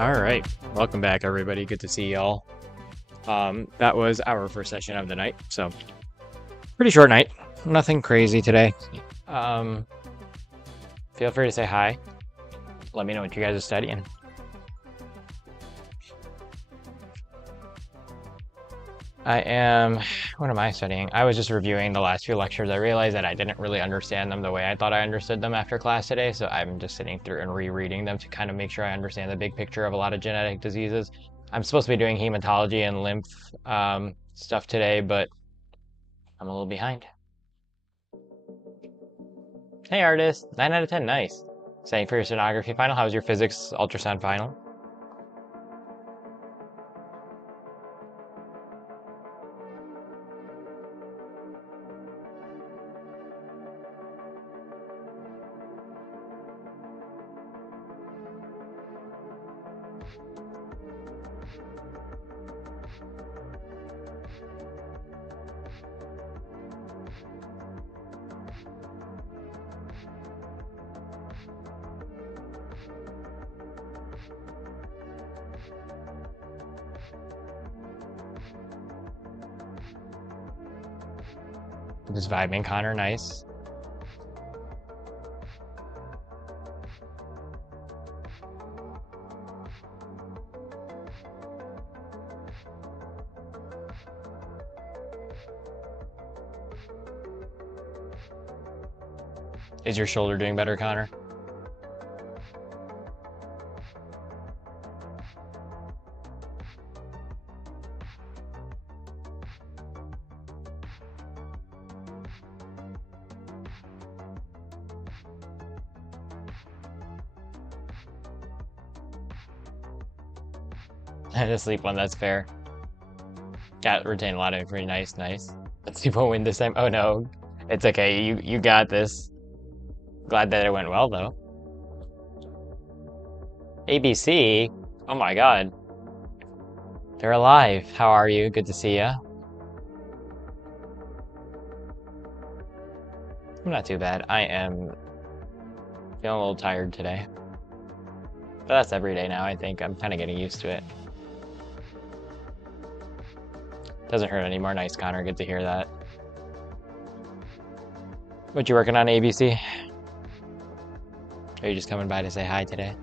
Alright, welcome back everybody, good to see y'all. That was our first session of the night, so pretty short night, nothing crazy today. Feel free to say hi, let me know what you guys are studying. What am I studying? I was just reviewing the last few lectures. I realized that I didn't really understand them the way I thought I understood them after class today, so I'm just sitting through and rereading them to kind of make sure I understand the big picture of a lot of genetic diseases. I'm supposed to be doing hematology and lymph stuff today, but I'm a little behind. Hey artist, 9 out of 10, nice. Studying for your sonography final. How was your physics ultrasound final? Just vibing, Connor, nice. Is your shoulder doing better, Connor? The sleep one, that's fair. Got retain a lot of info, nice. Let's see what win this time. Oh no, it's okay, you got this. Glad that it went well though. ABC, oh my god. They're alive. How are you? Good to see ya. I'm not too bad. I am feeling a little tired today. But that's every day now, I think. I'm kind of getting used to it. Doesn't hurt anymore. Nice, Connor. Good to hear that. What you working on, ABC? Are you just coming by to say hi today?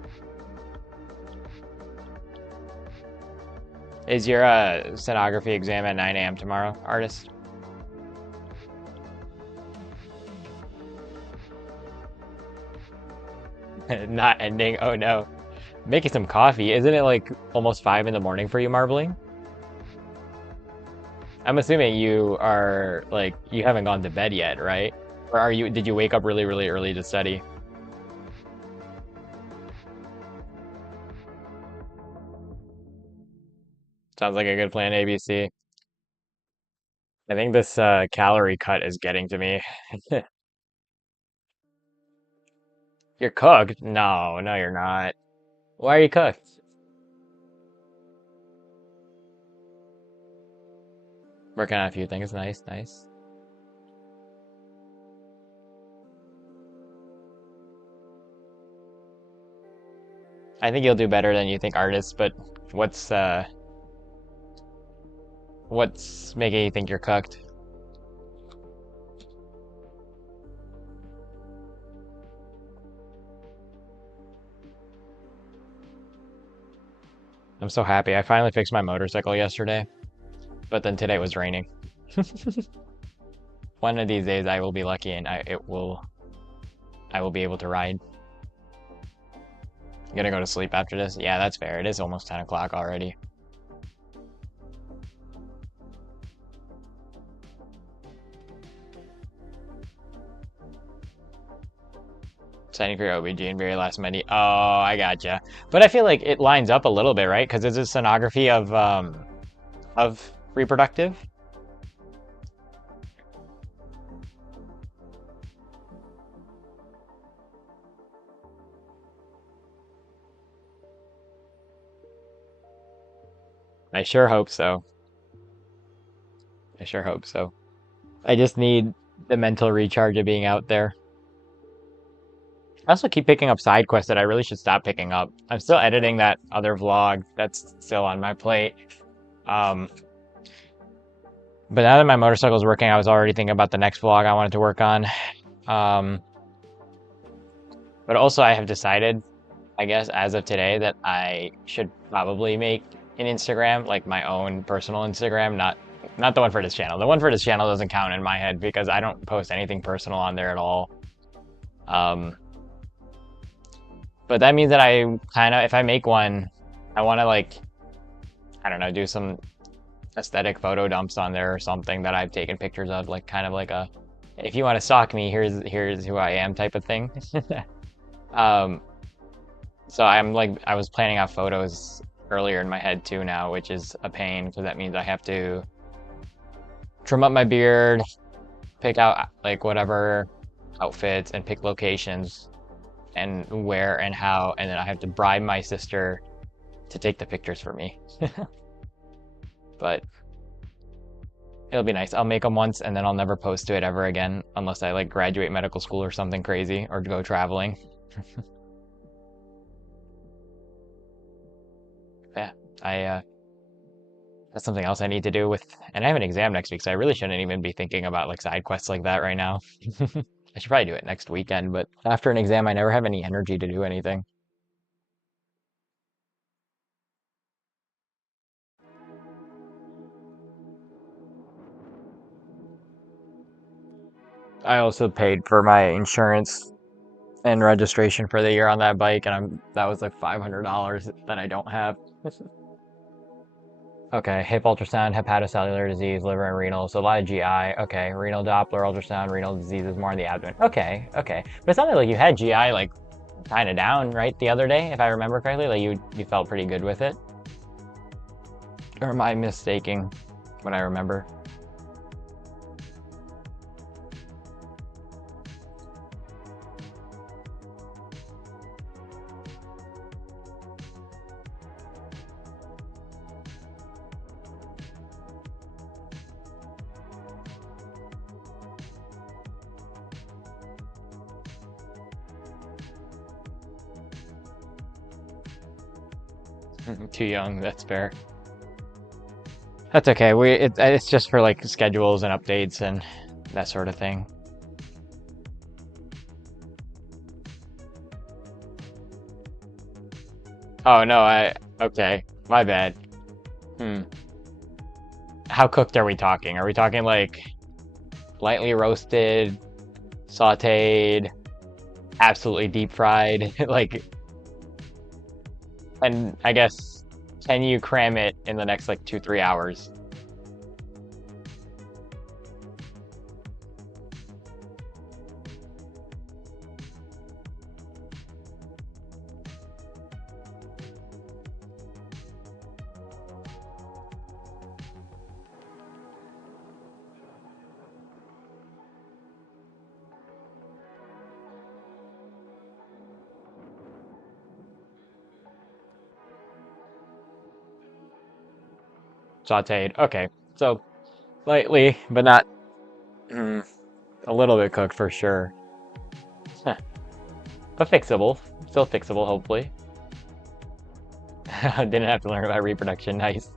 Is your stenography exam at 9 a.m. tomorrow, artist? Not ending. Oh no. Making some coffee. Isn't it like almost 5 in the morning for you, Marbling? I'm assuming you are like you haven't gone to bed yet, right? Or did you wake up really, really early to study? Sounds like a good plan, ABC. I think this calorie cut is getting to me. You're cooked? No, no, you're not. Why are you cooked? Working on a few things. Nice, nice. I think you'll do better than you think, artists, but what's uh what's making you think you're cooked? I'm so happy. I finally fixed my motorcycle yesterday, but then today was raining. One of these days I will be lucky and I will be able to ride. I'm gonna go to sleep after this. Yeah, that's fair. It is almost 10 o'clock already. Signing for your OBG very last minute. Oh, I gotcha. But I feel like it lines up a little bit, right? Because it's a sonography of reproductive. I sure hope so. I sure hope so. I just need the mental recharge of being out there. I also keep picking up side quests that I really should stop picking up. I'm still editing that other vlog that's still on my plate. Um, but now that my motorcycle's working, I was already thinking about the next vlog I wanted to work on. Um, but also I have decided, I guess, as of today, that I should probably make an Instagram, like my own personal Instagram, not the one for this channel. The one for this channel doesn't count in my head because I don't post anything personal on there at all. But that means that I kind of, if I make one, I want to like, I don't know, do some aesthetic photo dumps on there or something that I've taken pictures of, like kind of like a, if you want to stalk me, here's who I am type of thing. Um, so I'm like, I was planning out photos earlier in my head too now, which is a pain because that means I have to trim up my beard, pick out like whatever outfits and pick locations and where and how, and then I have to bribe my sister to take the pictures for me. But it'll be nice. I'll make them once and then I'll never post to it ever again unless I like graduate medical school or something crazy or go traveling. Yeah, I that's something else I need to do with, and I have an exam next week, so I really shouldn't even be thinking about like side quests like that right now. I should probably do it next weekend, but after an exam, I never have any energy to do anything. I also paid for my insurance and registration for the year on that bike, and that was like $500 that I don't have. Okay, hip ultrasound, hepatocellular disease, liver and renal, so a lot of GI. Okay, renal Doppler ultrasound, renal disease is more in the abdomen. Okay, okay. But it sounded like you had GI like kind of down, right, the other day, if I remember correctly? Like you felt pretty good with it? Or am I mistaking what I remember? Too young, that's fair. That's okay. It's just for like schedules and updates and that sort of thing. Oh no, okay, my bad. Hmm. How cooked are we talking? Are we talking like lightly roasted, sautéed, absolutely deep fried. Like, and I guess, can you cram it in the next like 2, 3 hours? Sauteed. Okay, so lightly, but not mm, a little bit cooked for sure. Huh. But fixable. Still fixable, hopefully. Didn't have to learn about reproduction. Nice.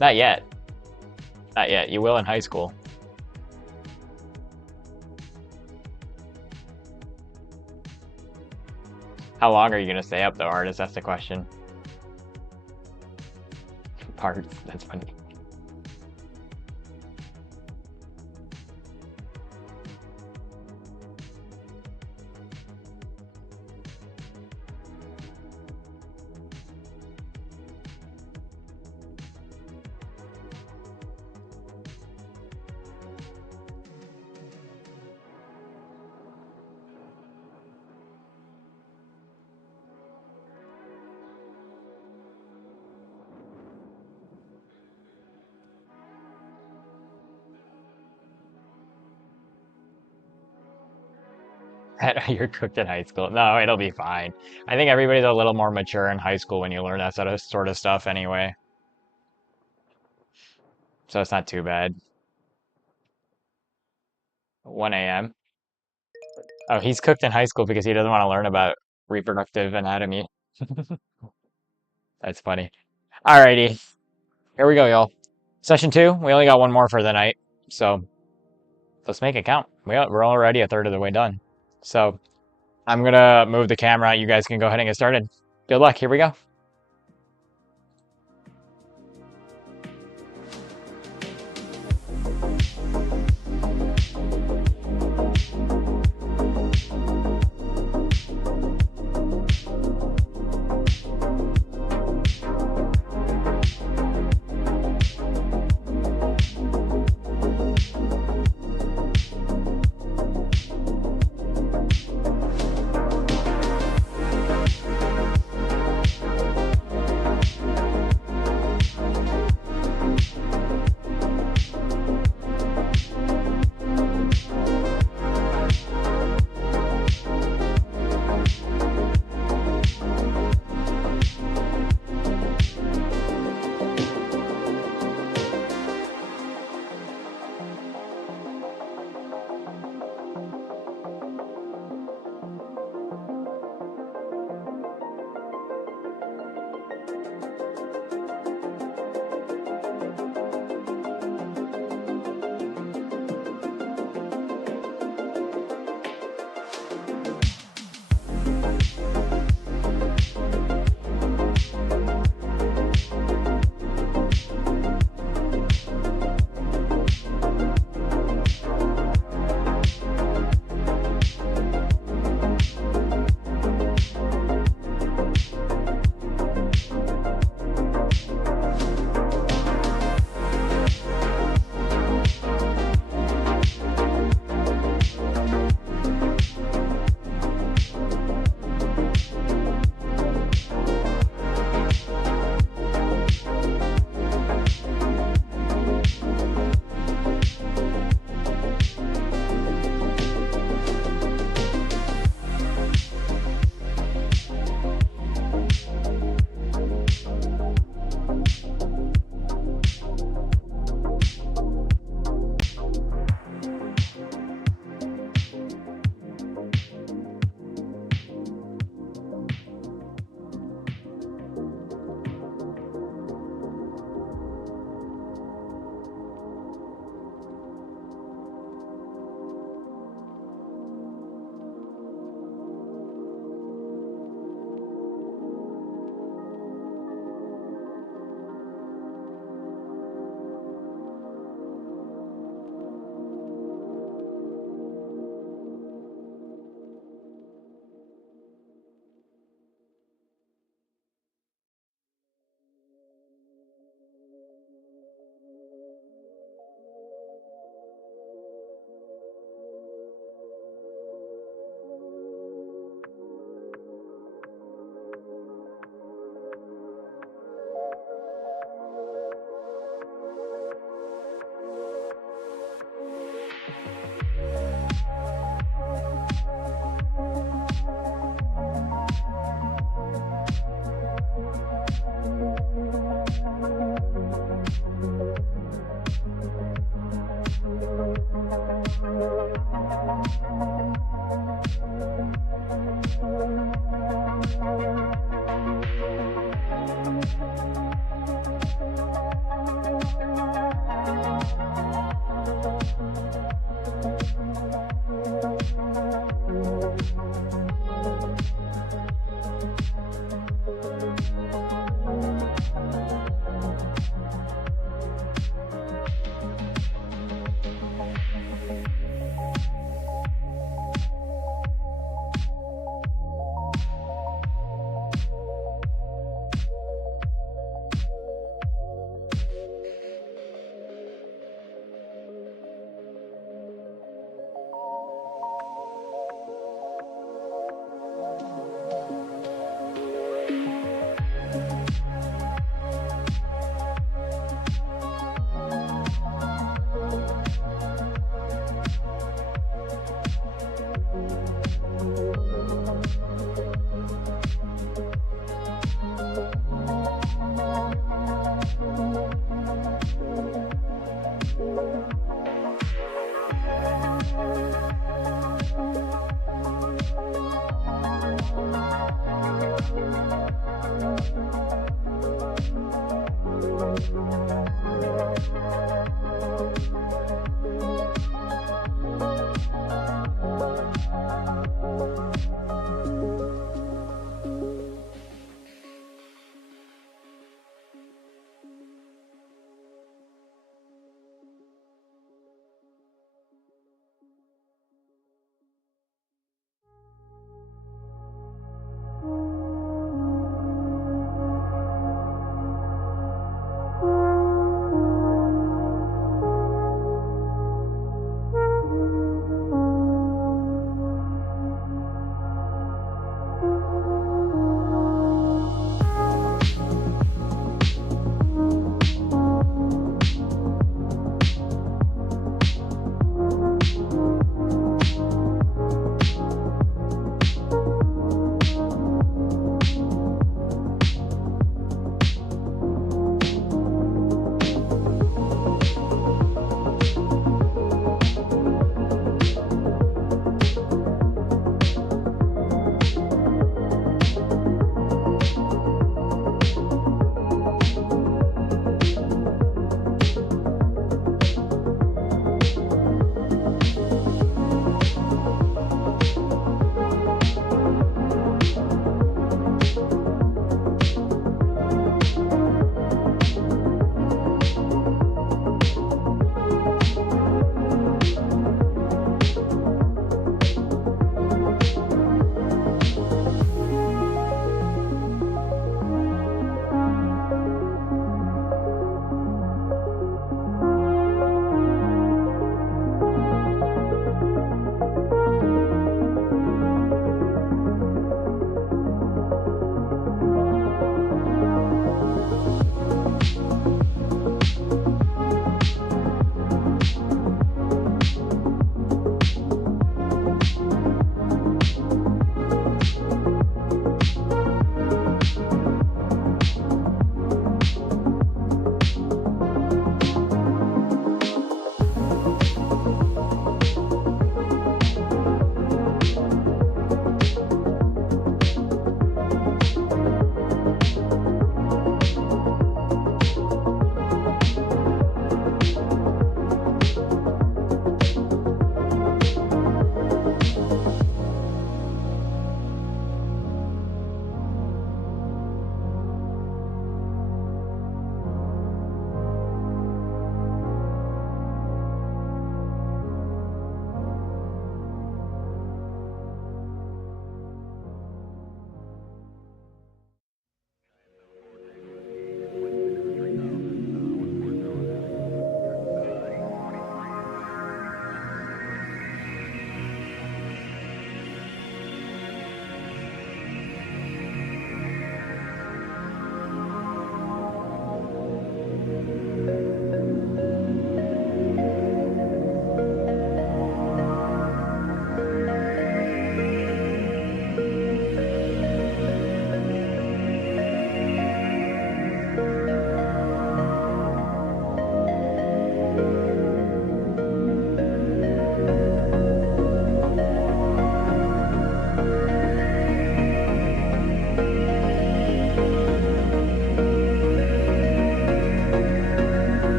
Not yet. Not yet. You will in high school. How long are you gonna stay up though, artist? That's the question. Parts. That's funny. You're cooked in high school. No, it'll be fine. I think everybody's a little more mature in high school when you learn that sort of stuff anyway. So it's not too bad. 1 a.m. Oh, he's cooked in high school because he doesn't want to learn about reproductive anatomy. That's funny. Alrighty, here we go, y'all. Session 2, we only got one more for the night, so let's make it count. We're already a third of the way done. So I'm gonna move the camera. You guys can go ahead and get started. Good luck. Here we go.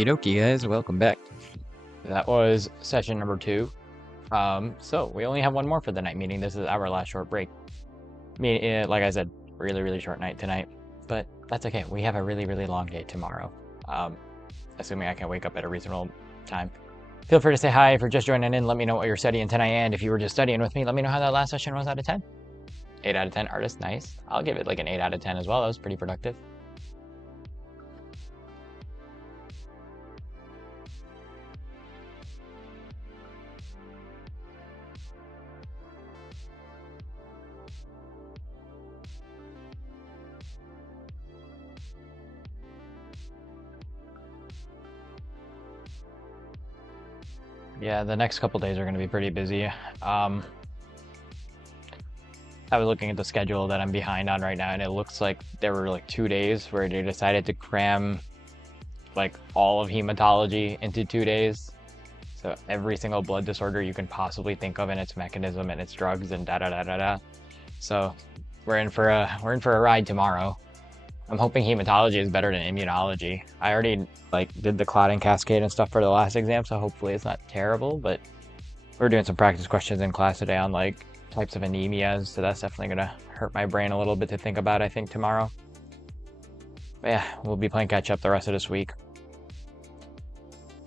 Okie dokie, guys, welcome back. That was session number 2. So we only have one more for the night meeting. This is our last short break. Like I said, really short night tonight, but that's okay. We have a really long day tomorrow. Assuming I can wake up at a reasonable time. Feel free to say hi if you're just joining in. Let me know what you're studying tonight, and if you were just studying with me, let me know how that last session was out of 10. 8 out of 10 artist, nice. I'll give it like an 8 out of 10 as well. That was pretty productive. Yeah, the next couple days are going to be pretty busy. I was looking at the schedule that I'm behind on right now, and it looks like there were like 2 days where they decided to cram like all of hematology into 2 days. So every single blood disorder you can possibly think of and its mechanism and its drugs and da da da da da. So we're in for a ride tomorrow. I'm hoping hematology is better than immunology. I already like did the clotting cascade and stuff for the last exam, so hopefully it's not terrible, but we're doing some practice questions in class today on like types of anemias, so that's definitely gonna hurt my brain a little bit to think about, I think, tomorrow. But yeah, we'll be playing catch up the rest of this week.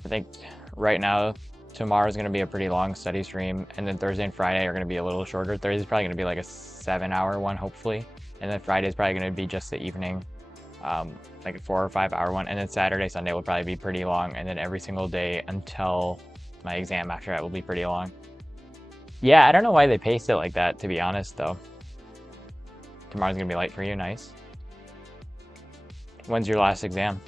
I think right now tomorrow's gonna be a pretty long study stream, and then Thursday and Friday are gonna be a little shorter. Thursday's probably gonna be like a 7-hour one, hopefully, and then Friday's probably gonna be just the evening. Like a 4 or 5 hour one, and then Saturday, Sunday will probably be pretty long, and then every single day until my exam after that will be pretty long. Yeah, I don't know why they paced it like that, to be honest, though. Tomorrow's gonna be light for you, nice. When's your last exam?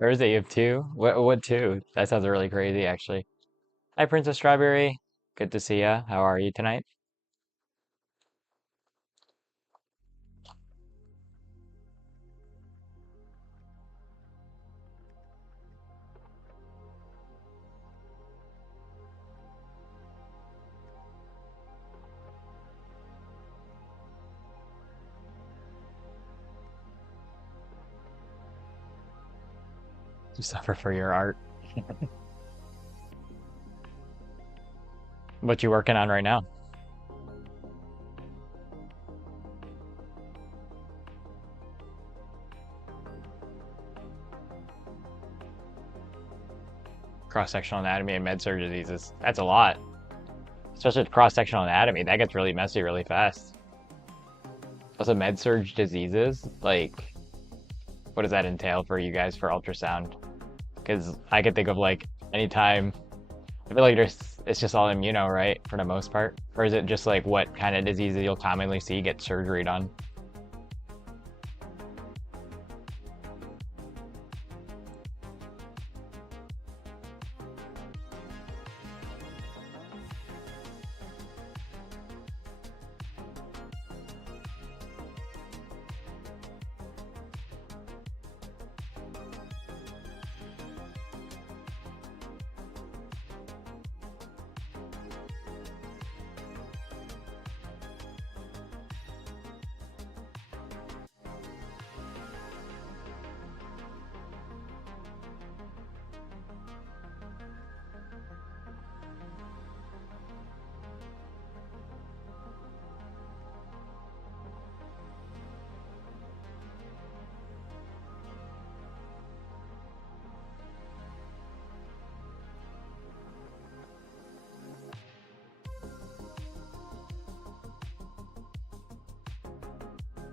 Thursday you have 2? What 2? That sounds really crazy, actually. Hi, Princess Strawberry. Good to see ya. How are you tonight? You suffer for your art. What you working on right now? cross-sectional anatomy and med-surg diseases. That's a lot. Especially with cross-sectional anatomy, that gets really messy really fast. Also, med-surg diseases, like, what does that entail for you guys for ultrasound? Because I could think of like anytime, I feel like it's just all immuno, right, for the most part? Or is it just like what kind of diseases you'll commonly see get surgery done?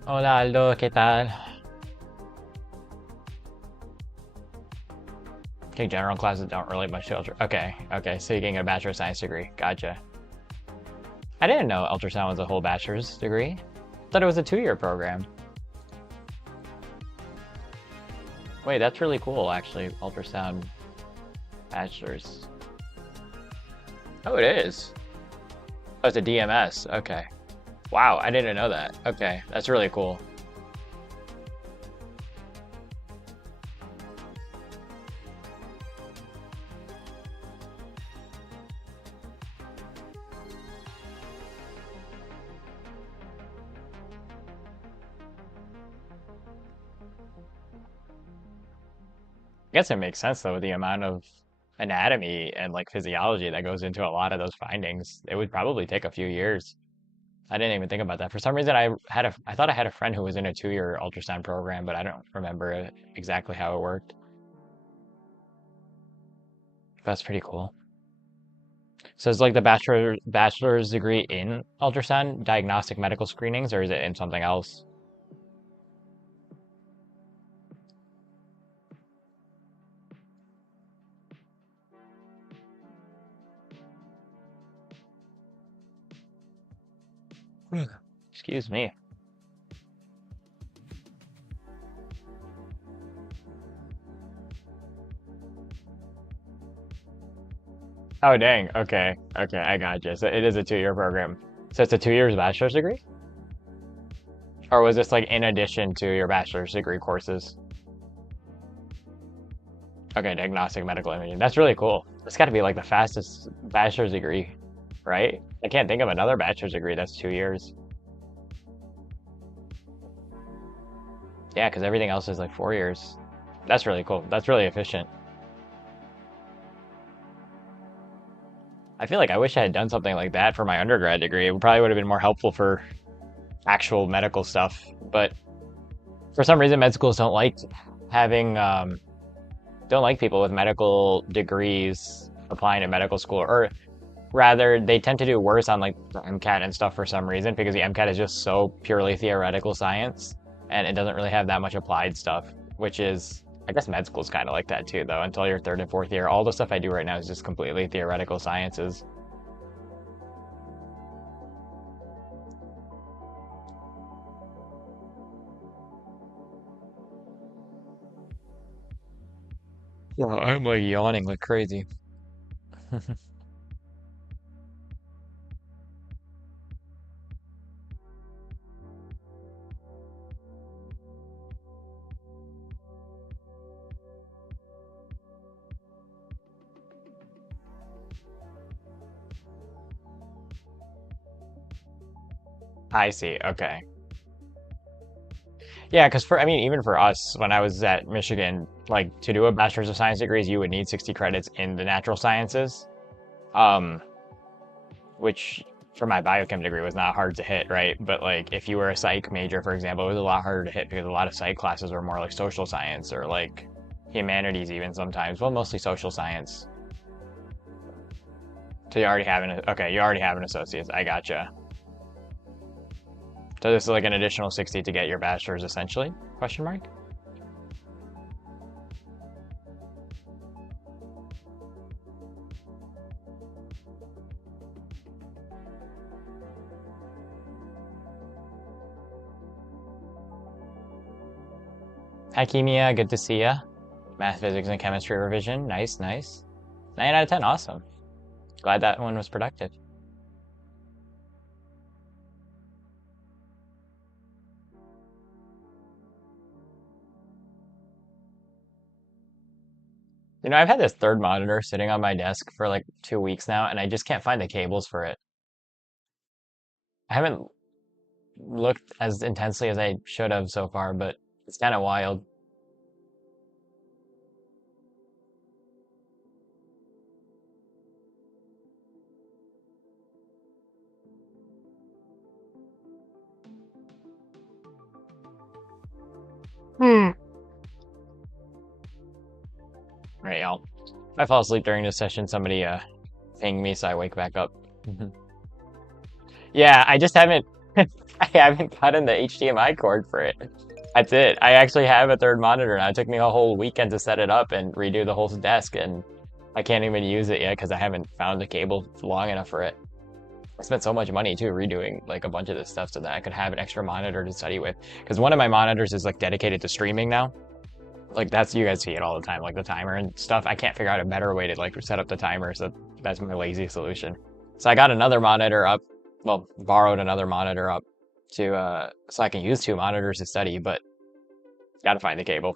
Hola Aldo, ¿qué tal? Okay, general classes don't relate much to ultrasound. Okay, okay, so you're getting a Bachelor of Science degree. Gotcha. I didn't know ultrasound was a whole bachelor's degree. Thought it was a 2-year program. Wait, that's really cool, actually. Ultrasound bachelor's. Oh, it is. Oh, it's a DMS. Okay. Wow, I didn't know that. Okay, that's really cool. I guess it makes sense though, with the amount of anatomy and like physiology that goes into a lot of those findings. It would probably take a few years. I didn't even think about that. For some reason, I thought I had a friend who was in a 2-year ultrasound program, but I don't remember exactly how it worked. That's pretty cool. So is like the bachelor's degree in ultrasound diagnostic medical screenings, or is it in something else? Excuse me. Oh, dang. Okay. Okay, I gotcha. So it is a 2-year program. So it's a 2 years bachelor's degree? Or was this like in addition to your bachelor's degree courses? Okay, diagnostic medical imaging. That's really cool. That's got to be like the fastest bachelor's degree, right? I can't think of another bachelor's degree that's 2 years. Yeah, because everything else is like 4 years. That's really cool. That's really efficient. I feel like I wish I had done something like that for my undergrad degree. It probably would have been more helpful for actual medical stuff. But for some reason, med schools having don't like people with medical degrees applying to medical school, or rather, they tend to do worse on like the MCAT and stuff for some reason because the MCAT is just so purely theoretical science and it doesn't really have that much applied stuff, which is, I guess med school's kind of like that too, though, until your 3rd and 4th year. All the stuff I do right now is just completely theoretical sciences. Yeah, I'm like yawning like crazy. I see. Okay. Yeah, because I mean, even for us, when I was at Michigan, like to do a bachelor's of science degrees, you would need 60 credits in the natural sciences, um, which for my biochem degree was not hard to hit, right? But like if you were a psych major, for example, it was a lot harder to hit because a lot of psych classes were more like social science or like humanities even sometimes. Well, mostly social science. So you already have an okay, you already have an associate's. I gotcha. So this is like an additional 60 to get your bachelor's essentially? Question mark? Hi, Kimia. Good to see ya. Math, physics, and chemistry revision. Nice, nice. 9 out of 10. Awesome. Glad that one was productive. You know, I've had this third monitor sitting on my desk for like 2 weeks now, and I just can't find the cables for it. I haven't looked as intensely as I should have so far, but it's kind of wild. Hmm. Right, y'all. If I fall asleep during this session, somebody ping me so I wake back up. Yeah, I just haven't I haven't gotten the HDMI cord for it. That's it. I actually have a third monitor now. It took me a whole weekend to set it up and redo the whole desk, and I can't even use it yet because I haven't found the cable long enough for it. I spent so much money too redoing like a bunch of this stuff so that I could have an extra monitor to study with. Because one of my monitors is like dedicated to streaming now. Like that's, you guys see it all the time, like the timer and stuff. I can't figure out a better way to like set up the timer, so that's my lazy solution. So I got another monitor up, well, borrowed another monitor up to so I can use two monitors to study, but gotta find the cable.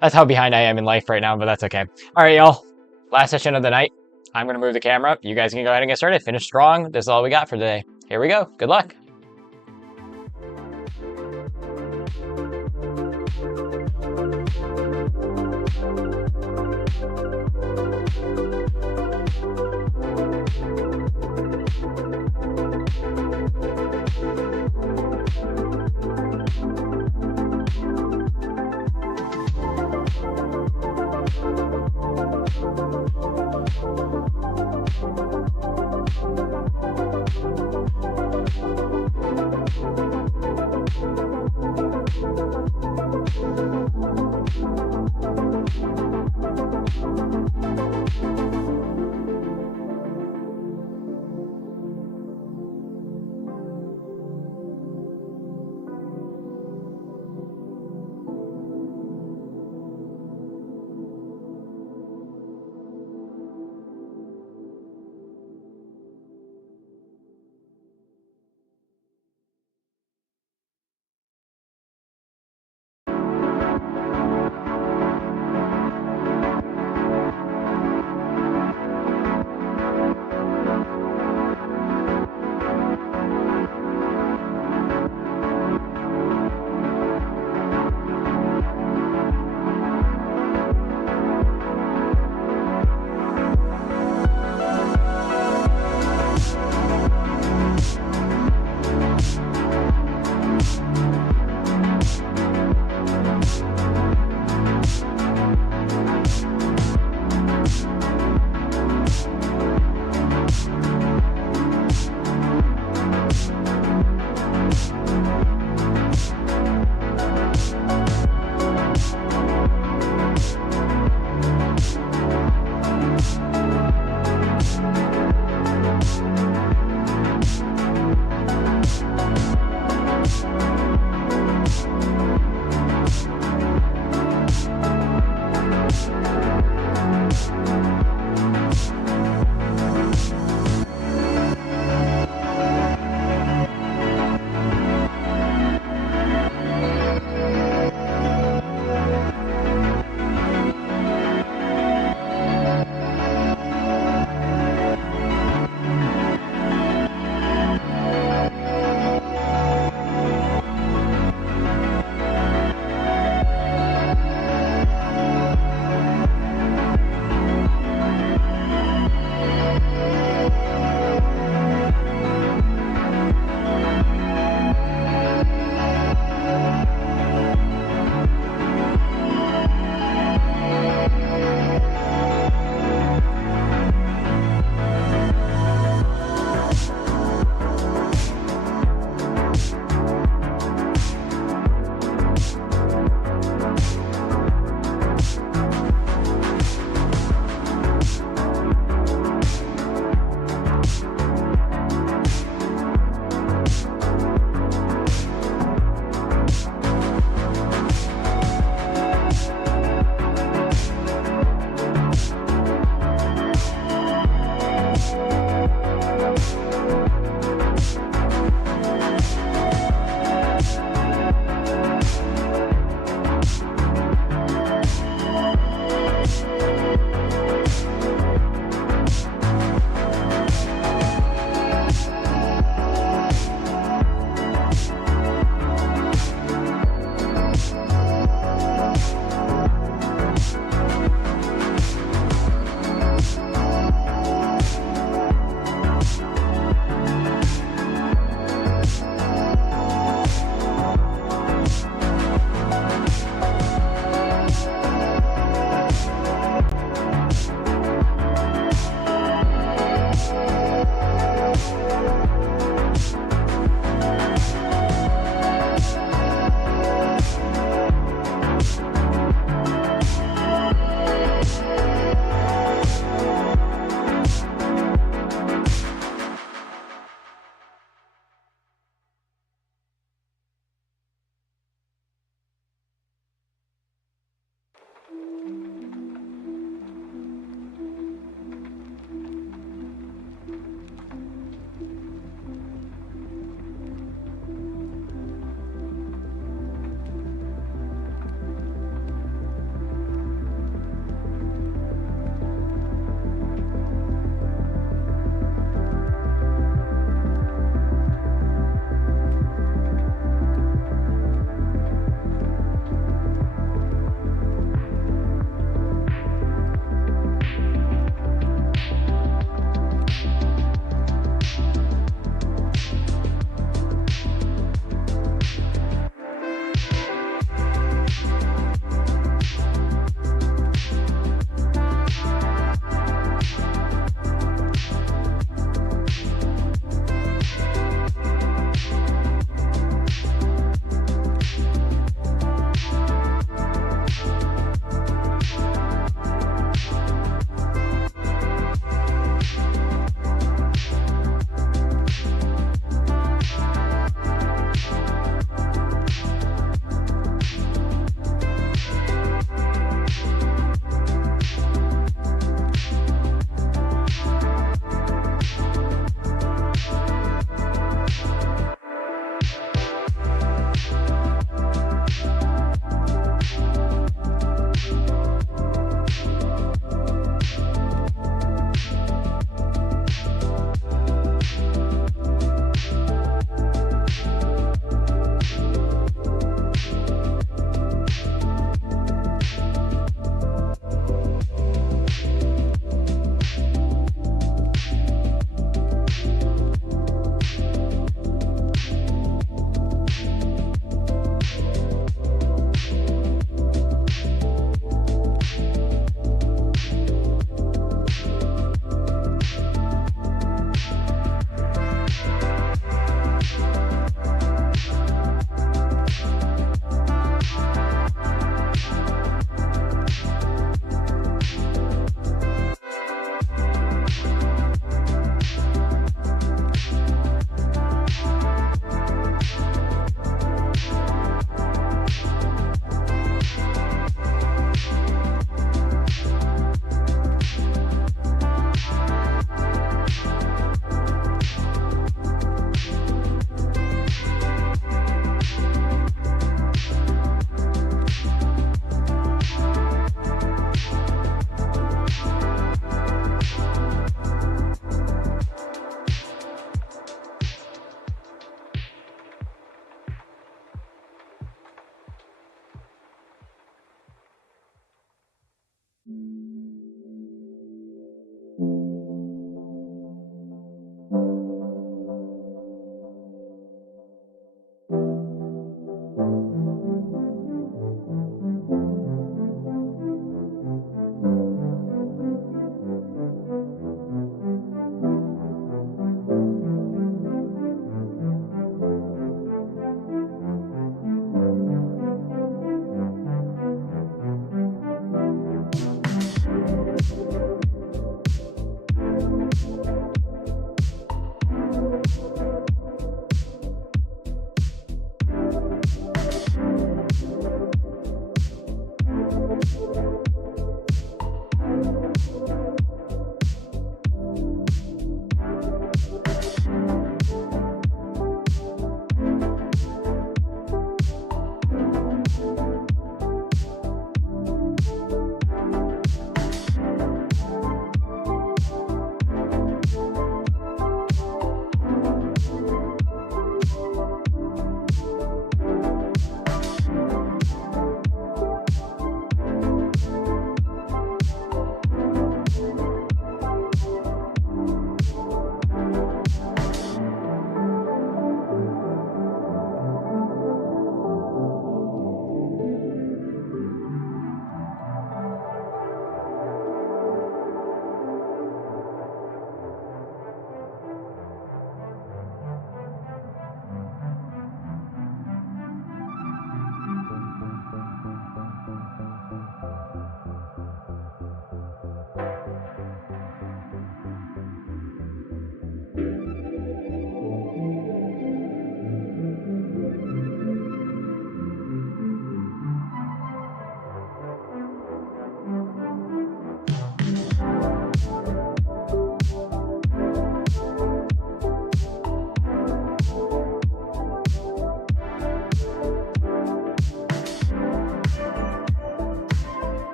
That's how behind I am in life right now, but that's okay. All right, y'all. Last session of the night. I'm gonna move the camera up. You guys can go ahead and get started. Finish strong. This is all we got for today. Here we go. Good luck.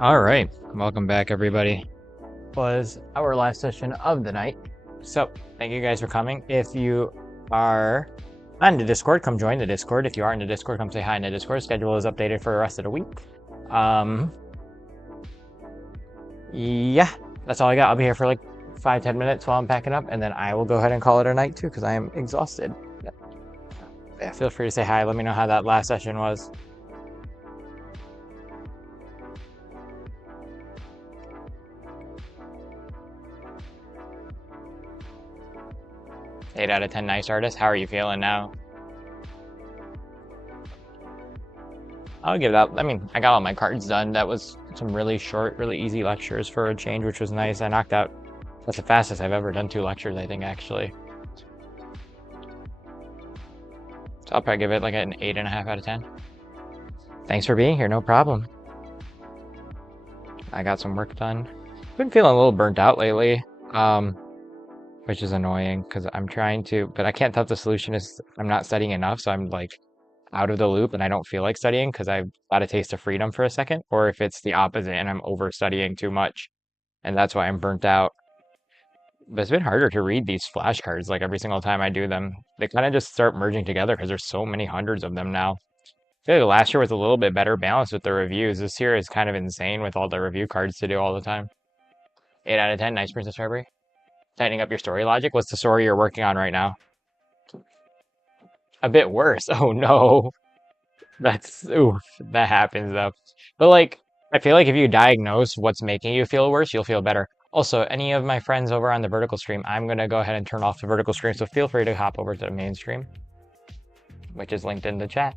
All right, welcome back, everybody. Was our last session of the night. So, thank you guys for coming. If you are on the Discord, come join the Discord. If you are in the Discord, come say hi in the Discord. Schedule is updated for the rest of the week. Yeah, that's all I got. I'll be here for like 5-10 minutes while I'm packing up, and then I will go ahead and call it a night too, because I am exhausted. Yeah, feel free to say hi. Let me know how that last session was. Eight out of 10 nice artists. How are you feeling now? I'll give that. I mean, I got all my cards done. That was some really short, really easy lectures for a change, which was nice. I knocked out. That's the fastest I've ever done 2 lectures, I think, actually. So I'll probably give it like an 8.5 out of 10. Thanks for being here. No problem. I got some work done. Been feeling a little burnt out lately, which is annoying because I'm trying to, but I can't tell if the solution is I'm not studying enough, so I'm like out of the loop and I don't feel like studying because I've got a taste of freedom for a second, or if it's the opposite and I'm over studying too much and that's why I'm burnt out. But it's been harder to read these flashcards like every single time I do them. They kind of just start merging together because there's so many hundreds of them now. I feel like last year was a little bit better balanced with the reviews. This year is kind of insane with all the review cards to do all the time. 8 out of 10. Nice, Princess February. Tightening up your story logic. What's the story you're working on right now? A bit worse. Oh no. That's, oof, that happens though. But like, I feel like if you diagnose what's making you feel worse, you'll feel better. Also, any of my friends over on the vertical stream, I'm going to go ahead and turn off the vertical stream, so feel free to hop over to the main stream, which is linked in the chat.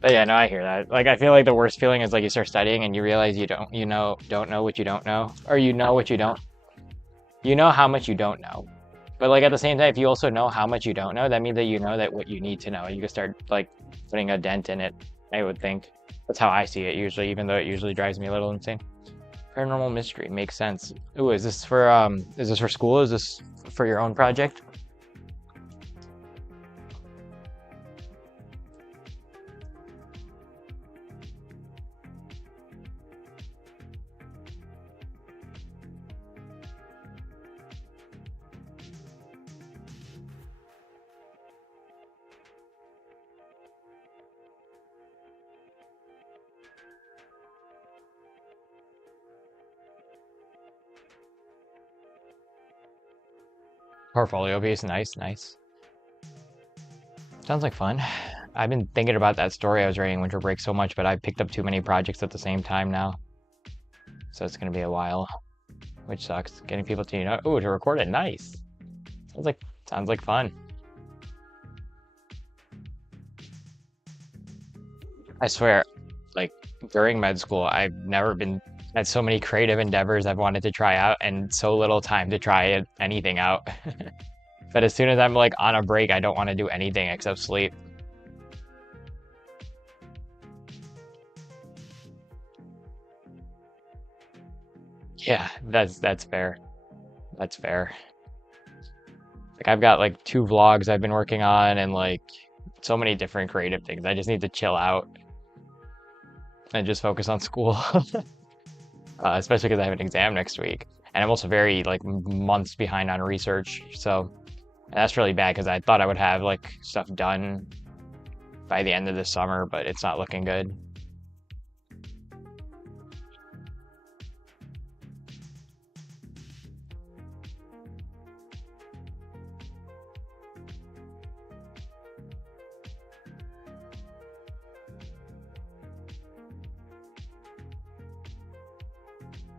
But yeah, no, I hear that. Like, I feel like the worst feeling is like you start studying and you realize don't know what you don't know, or you know what you know how much you don't know. But like at the same time, if you also know how much you don't know, that means that you know that what you need to know. You can start like putting a dent in it, I would think. That's how I see it usually, even though it usually drives me a little insane. Paranormal mystery makes sense. Ooh, is this for school? Is this for your own project? Portfolio piece, nice, nice. Sounds like fun. I've been thinking about that story I was writing Winter Break so much, but I picked up too many projects at the same time now. So it's gonna be a while, which sucks. Getting people to, ooh, to record it, nice. Sounds like fun. I swear, like during med school, I've never been had so many creative endeavors I've wanted to try out and so little time to try anything out. But as soon as I'm like on a break, I don't want to do anything except sleep. Yeah, that's fair. That's fair. Like I've got like 2 vlogs I've been working on and like so many different creative things. I just need to chill out and just focus on school. Especially because I have an exam next week. And I'm also very like months behind on research. So that's really bad because I thought I would have like stuff done by the end of the summer, but it's not looking good.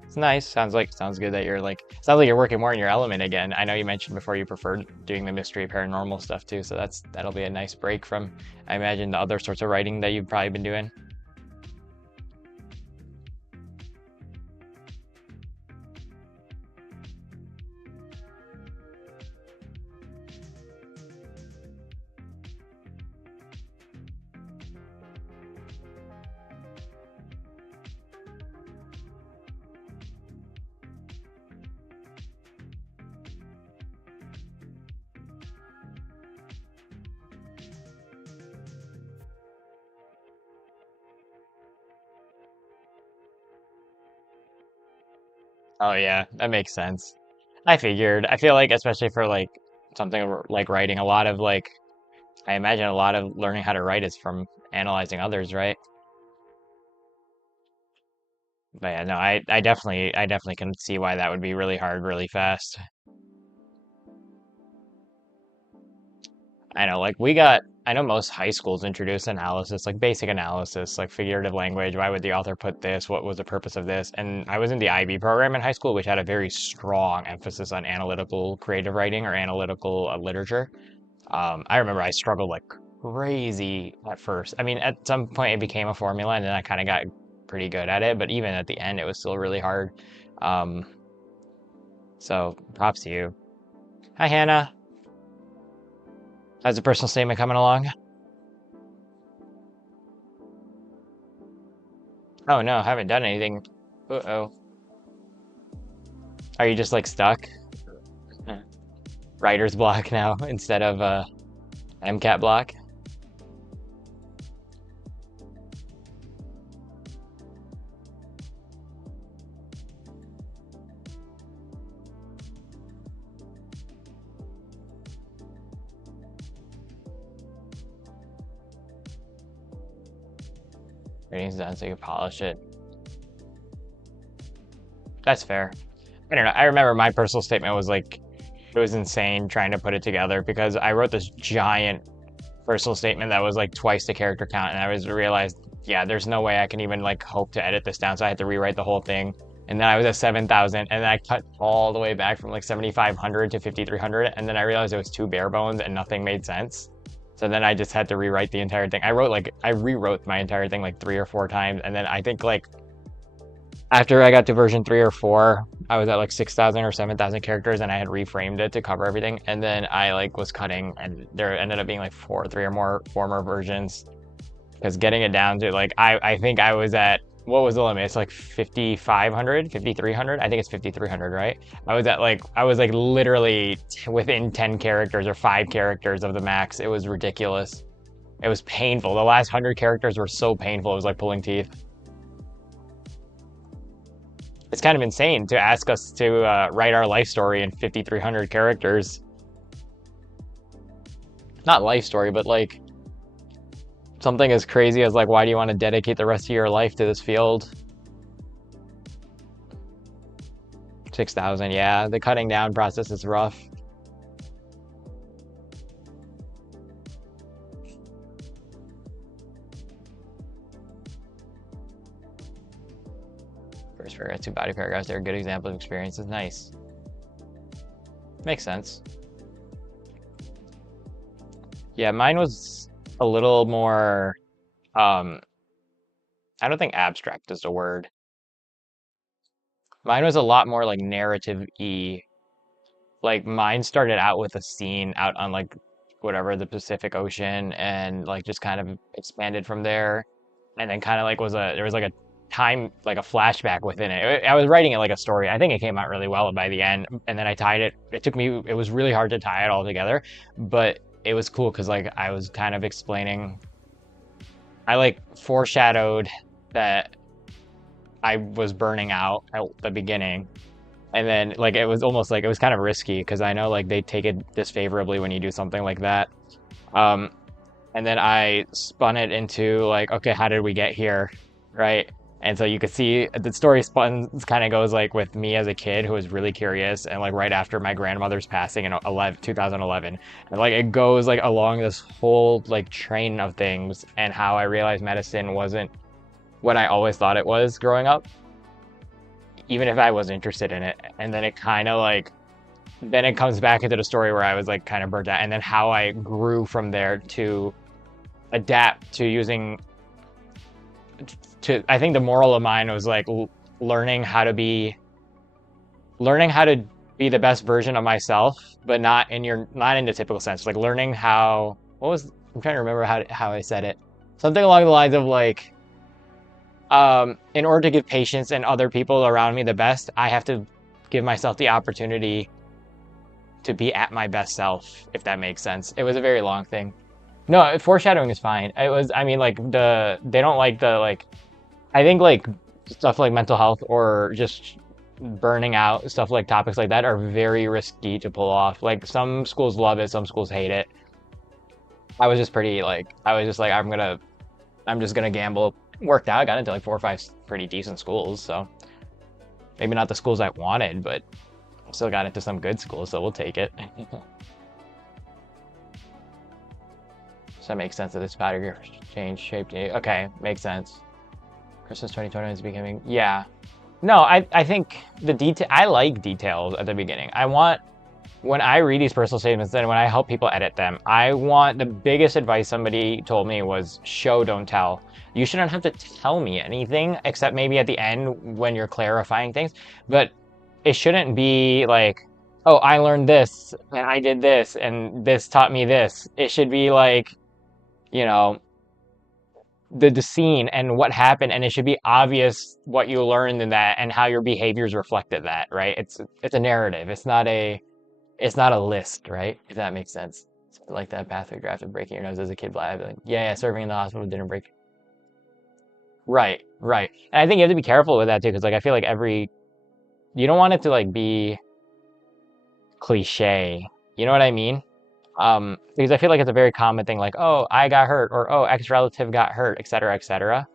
It's nice. Sounds good that you're like sounds like you're working more in your element again. I know you mentioned before you preferred doing the mystery paranormal stuff too, so that'll be a nice break from I imagine the other sorts of writing that you've probably been doing. Oh yeah, that makes sense. I figured. I feel like especially for like something like writing, a lot of like I imagine a lot of learning how to write is from analyzing others, right? But yeah, no, I definitely can see why that would be really hard really fast. I know, like I know most high schools introduce analysis, like basic analysis, like figurative language. Why would the author put this? What was the purpose of this? And I was in the IB program in high school, which had a very strong emphasis on analytical creative writing or analytical literature. I remember I struggled like crazy at first. I mean, at some point it became a formula, and then I kind of got pretty good at it. But even at the end, it was still really hard. Um, so props to you. Hi, Hannah. How's the personal statement coming along? Oh no, haven't done anything. Uh-oh. Are you just like stuck? Huh. Writer's block now instead of MCAT block? Writing's done so you can polish it. That's fair. I don't know. I remember my personal statement was like, it was insane trying to put it together because I wrote this giant personal statement that was like twice the character count, and I was realized, yeah, there's no way I can even like hope to edit this down, so I had to rewrite the whole thing. And then I was at 7,000, and then I cut all the way back from like 7,500 to 5,300, and then I realized it was too bare bones and nothing made sense. So then I just had to rewrite the entire thing. I rewrote my entire thing like 3 or 4 times, and then I think like after I got to version 3 or 4, I was at like 6,000 or 7,000 characters, and I had reframed it to cover everything. And then I like was cutting, and there ended up being like 4 or 3 or 4 more versions. Because getting it down to like I think I was at, what was the limit? It's like 5,500, 5,300. I think it's 5,300, right? I was like literally within 10 characters or 5 characters of the max. It was ridiculous. It was painful. The last 100 characters were so painful. It was like pulling teeth. It's kind of insane to ask us to write our life story in 5,300 characters. Not life story, but like something as crazy as like, why do you want to dedicate the rest of your life to this field? 6,000, yeah. The cutting down process is rough. First paragraph, 2 body paragraphs. They're a good example of experiences. Nice. Makes sense. Yeah, mine was a little more, um, I don't think abstract is the word. Mine was a lot more like narrative-y. Like mine started out with a scene out on like whatever the Pacific Ocean, and like just kind of expanded from there, and then kind of like there was like a time, like a flashback within it. I was writing it like a story. I think it came out really well by the end, and then I tied it. It was really hard to tie it all together, but it was cool because like I was kind of explaining. I like foreshadowed that I was burning out at the beginning, and then like it was almost like it was kind of risky because I know like they take it disfavorably when you do something like that. Um, and then I spun it into like, okay, how did we get here, right? And so you could see the story spun kind of goes like with me as a kid who was really curious, and like right after my grandmother's passing in 2011, and like it goes like along this whole like train of things, and how I realized medicine wasn't what I always thought it was growing up, even if I was interested in it. And then it kind of like, then it comes back into the story where I was like kind of burnt out, and then how I grew from there to adapt to using, I think the moral of mine was like learning how to be, the best version of myself, but not in the typical sense. Like learning how, I'm trying to remember how I said it. Something along the lines of like, in order to give patients and other people around me the best, I have to give myself the opportunity to be at my best self, if that makes sense. It was a very long thing. No, foreshadowing is fine. It was, I mean, like they don't like the, like, I think like stuff like mental health or just burning out, stuff like topics like that are very risky to pull off. Like some schools love it, some schools hate it. I was just pretty like, I was just like, I'm just gonna gamble. Worked out, got into like 4 or 5 pretty decent schools, so maybe not the schools I wanted, but still got into some good schools, so we'll take it. Does that make sense that this pattern change shape? Okay, makes sense. Christmas 2020 is becoming, yeah. No, I think the detail, I like details at the beginning. I want, when I read these personal statements and when I help people edit them, I want, the biggest advice somebody told me was show, don't tell. You shouldn't have to tell me anything except maybe at the end when you're clarifying things, but it shouldn't be like, oh, I learned this and I did this and this taught me this. It should be like, you know, the scene and what happened, and it should be obvious what you learned in that and how your behaviors reflected that, right? It's a narrative. It's not a list, right? If that makes sense. Like that pathway graph of breaking your nose as a kid, like, yeah, serving in the hospital didn't break. Right, right. And I think you have to be careful with that too, because like I feel like you don't want it to like be cliche. You know what I mean? Because I feel like it's a very common thing, like, oh, I got hurt, or oh, ex relative got hurt, etc., etc.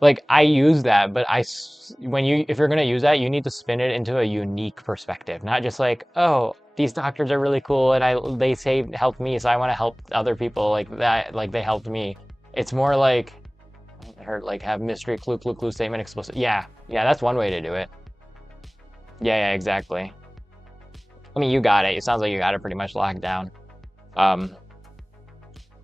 Like I use that, but if you're gonna use that, you need to spin it into a unique perspective, not just like, oh, these doctors are really cool and they helped me, so I want to help other people like that, like they helped me. It's more like, I heard like have mystery clue statement explicit. Yeah, yeah, that's one way to do it. Yeah, yeah, exactly. I mean, you got it. It sounds like you got it pretty much locked down. Um,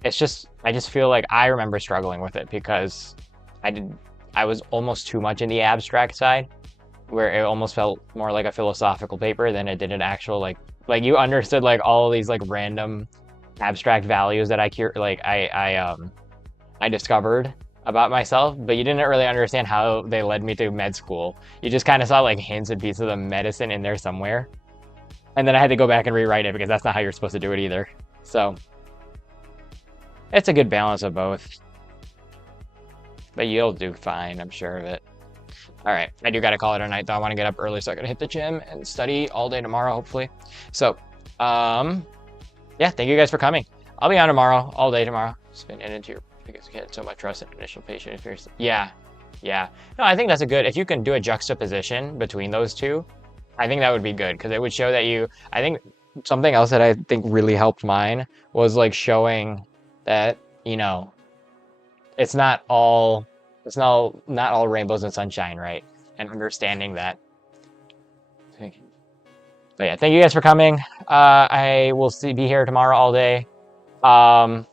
I just feel like I remember struggling with it because I was almost too much in the abstract side, where it almost felt more like a philosophical paper than it did an actual like you understood like all of these like random abstract values that I discovered about myself, but you didn't really understand how they led me to med school. You just kind of saw like hints and pieces of medicine in there somewhere. And then I had to go back and rewrite it because that's not how you're supposed to do it either. So it's a good balance of both. But you'll do fine, I'm sure of it. All right, I do got to call it a night though. I want to get up early so I can hit the gym and study all day tomorrow, hopefully. So, yeah, thank you guys for coming. I'll be on tomorrow, all day tomorrow. Spin it into your biggest kid, so much trust and initial patient experience. Yeah, yeah. No, I think that's a good, if you can do a juxtaposition between those two, I think that would be good because it would show that I think something else that I think really helped mine was like showing that, you know, not all rainbows and sunshine, right? And understanding that. But yeah, thank you guys for coming. I will be here tomorrow all day. Join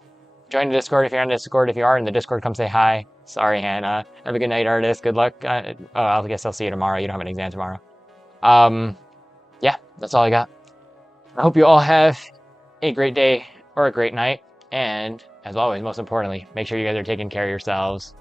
the Discord if you're on Discord. If you are in the Discord, come say hi. Sorry, Hannah. Have a good night, artist. Good luck. I guess I'll see you tomorrow. You don't have an exam tomorrow. Yeah, that's all I got. I hope you all have a great day or a great night. And as always, most importantly, make sure you guys are taking care of yourselves.